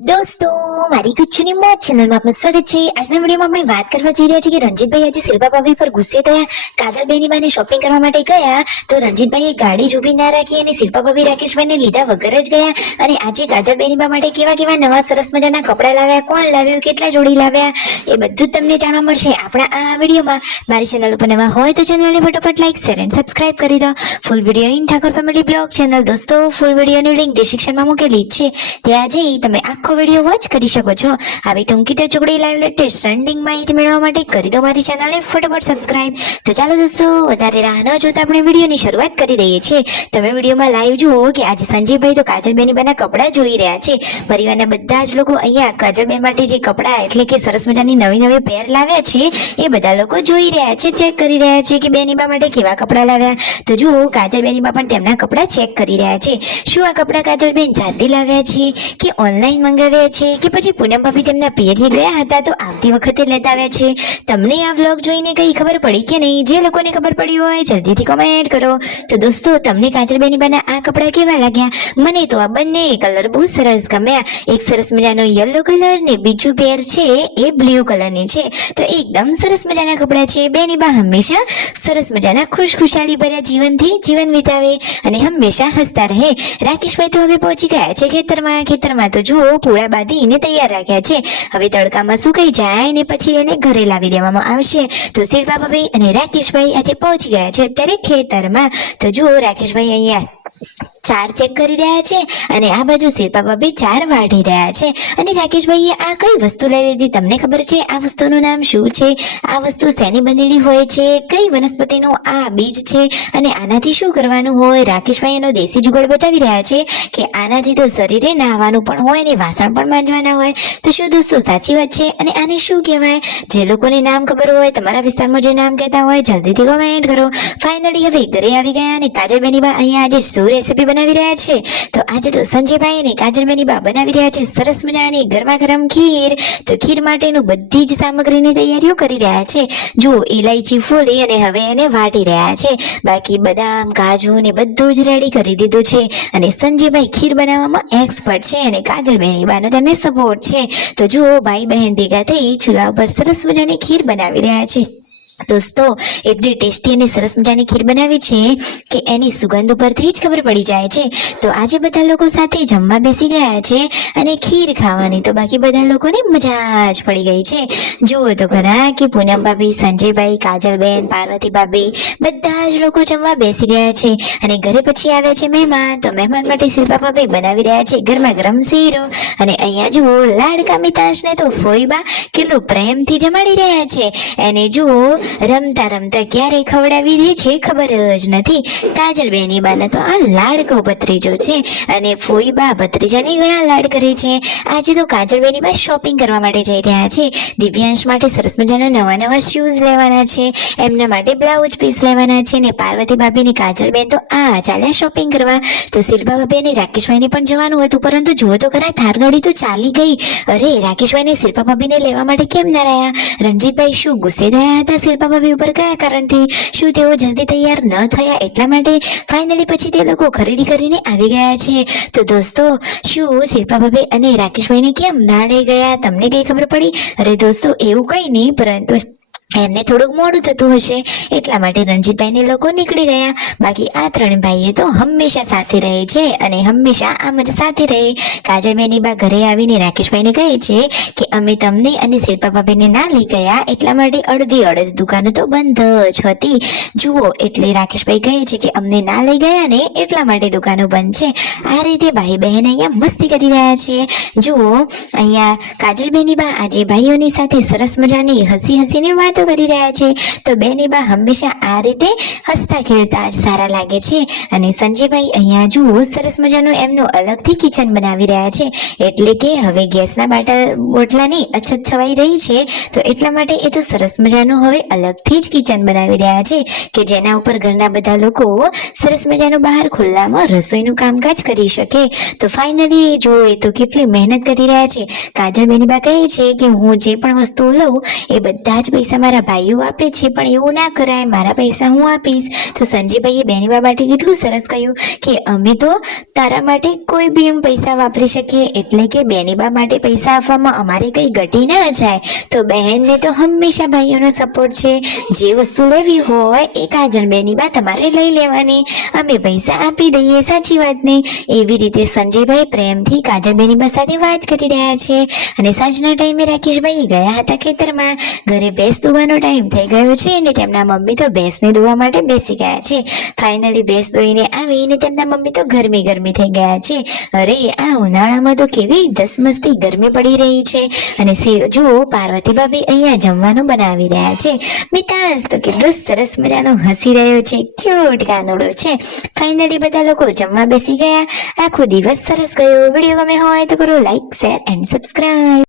દોસ્તો, મારી ગુચ્છુની મોજ ચેનલમાં આપનું સ્વાગત છે। આજના વિડીયોમાં આપણે વાત કરવા જઈ રહ્યા છીએ કે રણજીતભાઈ આજે શિલ્પા ભાભી પર ગુસ્સે થયા। કાજલ બેની બાને શોપિંગ કરવા માટે ગયા તો રણજીતભાઈએ ગાડી જ ઊભી ના રાખી અને શિલ્પા ભાભી રાકેશભાઈને લીધા વગર જ ગયા। અને આજે કાજલ બેની બા માટે કેવા કેવા નવા સરસ મજાના કપડાં લાવ્યા, કોણ લાવ્યું, કેટલા જોડી લાવ્યા, એ બધું જ તમને જાણવા મળશે આપણા આ વિડીયોમાં। મારી ચેનલ ઉપર નવા હોય તો ચેનલને ફટાફટ લાઈક, શેર અને સબસ્ક્રાઇબ કરી દો। Full video in Thakor family blog channel દોસ્તો, ફૂલ વિડીયોની લિંક ડિસ્ક્રિપ્શનમાં મૂકેલી છે, ત્યાં જઈ તમે આખો વિડીયો વોચ કરી શકો છો। આવી ટૂંકી ટચુકડી લાઈવ લેટેસ્ટ ટ્રેન્ડિંગ માહિતી મેળવવા માટે કરી દો મારી ચેનલને ફટાફટ સબસ્ક્રાઇબ। તો ચાલો દોસ્તો, વધારે રાહ ન જોતા આપણે વિડીયોની શરૂઆત કરી દઈએ છીએ। તમે વિડીયોમાં લાઈવ જુઓ કે આજે સંજયભાઈ તો કાજલબેની બાના કપડાં જોઈ રહ્યા છે। પરિવારના બધા જ લોકો અહીંયા કાજલબેન માટે જે કપડાં એટલે કે સરસ મજાની નવી નવી પેર લાવ્યા છે એ બધા લોકો જોઈ રહ્યા છે, ચેક કરી રહ્યા છે કે બેની બા માટે કેવા કપડાં લાવ્યા। તો જુઓ, કાજલબેની બા પણ તેમના કપડાં ચેક કરી રહ્યા છે। શું આ કપડાં કાજલબેન જાતે લાવ્યા છે કે ઓનલાઈન મંગાવ્યા છે કે પછી પૂનમ ભાભી તેમના પિયરે ગયા હતા તો આવતી વખતે લેતા આવ્યા છે? તમને આ વ્લોગ જોઈને કઈ ખબર પડી કે નહીં? જે લોકોને ખબર પડી હોય જલ્દીથી કમેન્ટ કરો। તો દોસ્તો, તમને કાજલબેની બાના આ કપડાં કેવા લાગ્યા? મને તો આ બંને કલર બહુ સરસ ગમ્યા। એક સરસ મજાનો યલો કલર ને બીજું પેર છે એ બ્લુ કલરની છે। તો એકદમ સરસ મજાના કપડાં છે। બેની બા હંમેશા સરસ મજાના ખુશખુશાલી ભર્યા જીવનથી જીવન વિતાવે અને હંમેશા હસતા રહે। રાકેશભાઈ તો હવે પહોંચી ગયા છે ખેતરમાં તો જુઓ, પૂળા બાંધીને તૈયાર રાખ્યા છે। હવે તડકામાં સુકાઈ જાય ને પછી એને ઘરે લાવી દેવામાં આવશે। તો શિલ્પા ભાભી અને રાકેશભાઈ આજે પહોંચી ગયા છે અત્યારે ખેતરમાં। તો જુઓ, રાકેશભાઈ અહીંયા ચાર ચેક કરી રહ્યા છે અને આ બાજુ શિલ્પા ભાભી ચાર વાઢી રહ્યા છે। અને રાકેશભાઈએ આ કઈ વસ્તુ લઈ લીધી તમને ખબર છે? આ વસ્તુનું નામ શું છે? આ વસ્તુ શેની બનેલી હોય છે? કઈ વનસ્પતિનું આ બીજ છે અને આનાથી શું કરવાનું હોય? રાકેશભાઈ એનો દેશી જુગાડ બતાવી રહ્યા છે કે આનાથી તો શરીરે નાહવાનું પણ હોય ને વાસણ પણ માંજવાના હોય। તો શું દોસ્તો સાચી વાત છે? અને આને શું કહેવાય? જે લોકોને નામ ખબર હોય, તમારા વિસ્તારમાં જે નામ કહેતા હોય જલ્દીથી કમેન્ટ કરો। ફાઇનલી હવે ઘરે આવી ગયા અને કાજલબેની બા અહીંયા આજે શું રેસીપી બનાવી રહ્યા છે? તો આજે તો સંજયભાઈ અને કાજલબેની બા બનાવી રહ્યા છે સરસ મજાની ગરમા ગરમ ખીર। તો ખીર માટેનું બધી જ સામગ્રીની તૈયારીઓ કરી રહ્યા છે। જુઓ, ઇલાયચી ફોલી અને હવે એને વાટી રહ્યા છે। બાકી બદામ, કાજુ ને બધું જ રેડી કરી દીધું છે અને સંજયભાઈ ખીર બનાવવામાં એક્સપર્ટ છે અને કાજલબેની બાનો તેમને સપોર્ટ છે। તો જુઓ, ભાઈ બહેન ભેગા થઈ ચૂલા ઉપર સરસ મજાની ખીર બનાવી રહ્યા છે। દોસ્તો, એટલી ટેસ્ટી અને સરસ મજાની ખીર બનાવી છે કે એની સુગંધ ઉપરથી જ ખબર પડી જાય છે। તો આજે બધા લોકો સાથે જમવા બેસી ગયા છે અને ખીર ખાવાની તો બાકી બધા લોકોને મજા જ પડી ગઈ છે। જુઓ તો ખરા કે પૂનમ ભાભી, સંજયભાઈ, કાજલબેન, પાર્વતી ભાભી બધા જ લોકો જમવા બેસી ગયા છે અને ઘરે પછી આવ્યા છે મહેમાન। તો મહેમાન માટે શિલ્પા ભાભી બનાવી રહ્યા છે ગરમા ગરમ શીરો અને અહીંયા જુઓ, લાડકા મિતાશને તો ફોઈબા કેટલું પ્રેમથી જમાડી રહ્યા છે। એને જુઓ, રમતા રમતા ક્યારે ખવડાવી દે છે ખબર જ નથી। કાજલબેની બાને તો આ લાડકો ભત્રીજો છે અને ફોઈબા ભત્રીજાને ઘણા લાડ કરે છે। આજે તો કાજલબેની બા શોપિંગ કરવા માટે જઈ રહ્યા છે। દિવ્યાંશ માટે સરસ મજાના નવા શૂઝ લેવાના છે, એમના માટે બ્લાઉઝ પીસ લેવાના છે ને પાર્વતી ભાભી ને કાજલબેન તો આ ચાલ્યા શોપિંગ કરવા। તો શિલ્પા ભાભી અને રાકેશભાઈને પણ જવાનું હતું, પરંતુ જુઓ તો ખરા, થાર ગાડી તો ચાલી ગઈ। અરે, રાકેશભાઈ ને શિલ્પા ભાભીને લેવા માટે કેમ ના રહ્યા? રણજીતભાઈ શું ગુસ્સે થયા હતા શિલ્પા ભાભી ઉપર? કયા કારણથી? શું તેઓ જલ્દી તૈયાર ન થયા એટલા માટે? ફાઇનલી પછી તે લોકો ખરીદી કરીને આવી ગયા છે। તો દોસ્તો, શું શિલ્પા ભાભી અને રાકેશભાઈને કેમ ના લઈ ગયા? તમને કઈ ખબર પડી? અરે દોસ્તો, એવું કઈ નહીં, પરંતુ એમને થોડુંક મોડું થતું હશે એટલા માટે રણજીતભાઈને લોકો નીકળી ગયા। બાકી આ ત્રણ ભાઈએ તો હંમેશા સાથે રહે છે અને હંમેશા આમ જ સાથે રહે। કાજલબેની બા ઘરે આવીને રાકેશભાઈને કહે છે કે અમે તમને અને શિલ્પા ભાભીને ના લઈ ગયા એટલા માટે અડધી દુકાનો તો બંધ જ હતી। જુઓ, એટલે રાકેશભાઈ કહે છે કે અમને ના લઈ ગયા ને એટલા માટે દુકાનો બંધ છે। આ રીતે ભાઈ બહેન અહીંયા મસ્તી કરી રહ્યા છે। જુઓ, અહીંયા કાજલબેની બા આજે ભાઈઓની સાથે સરસ મજાની હસીને વાતો કરી રહ્યા છે। તો બેની બા હંમેશા આ રીતે હસતા ખેલતા જ સારા લાગે છે। અને સંજયભાઈ અહીંયા જુઓ, સરસ મજાનું એમનું અલગથી કિચન બનાવી રહ્યા છે, એટલે કે હવે ગેસના બોટલાની અછત છવાઈ રહી છે તો એટલા માટે એ તો સરસ મજાનું હવે અલગથી જ કિચન બનાવી રહ્યા છે કે જેના ઉપર ઘરના બધા લોકો સરસ મજાનું બહાર ખુલ્લામાં રસોઈનું કામકાજ કરી શકે। તો ફાઇનલી જુઓ, એ તો કેટલી મહેનત કરી રહ્યા છે। કાજલબેની બા કહે છે કે હું જે પણ વસ્તુઓ લઉં એ બધા જ પૈસામાં તમારા ભાઈઓ આપે છે, પણ એવું ના કરાય, મારા પૈસા હું આપીશ. તો સંજયભાઈએ બેનીબા માટે કેટલું સરસ કહ્યું કે અમે તો તારા માટે કોઈ બી પૈસા વાપરી શકીએ, એટલે કે બેનીબા માટે પૈસા આપવામાં અમારે કંઈ ઘટી ના જાય. તો બહેનને તો હંમેશા ભાઈઓનો સપોર્ટ છે. જે વસ્તુ લેવી હોય એ કાજલ બેનીબા તમારે લઈ લેવાની, અમે પૈસા આપી દઈએ. સાચી વાત ને? એવી રીતે સંજયભાઈ પ્રેમથી કાજલ બેનીબા સાથે વાત કરી રહ્યા છે. અને સાંજના ટાઈમે રાકેશભાઈ ગયા હતા ખેતરમાં. ઘરે ભેંસ દોવાનો ટાઈમ થઈ ગયો છે અને તેમના મમ્મી તો ભેંસને દોવા માટે બેસી ગયા છે. ફાઇનલી ભેંસ દોઈને આવીને તેમના મમ્મી તો ગરમી થઈ ગયા છે. અરે આ ઉનાળામાં તો કેવી ધસમસતી ગરમી પડી રહી છે. અને જુઓ પાર્વતી ભાભી અહીંયા જમવાનું બનાવી રહ્યા છે. મિતાંશ તો કેટલો સરસ મજાનો હસી રહ્યો છે, ક્યુટ કાનુડો છે. ફાઇનલી બધા લોકો જમવા બેસી ગયા. આખો દિવસ સરસ ગયો. વિડીયો ગમે હોય તો કરો લાઈક, શેર એન્ડ સબસ્ક્રાઇબ.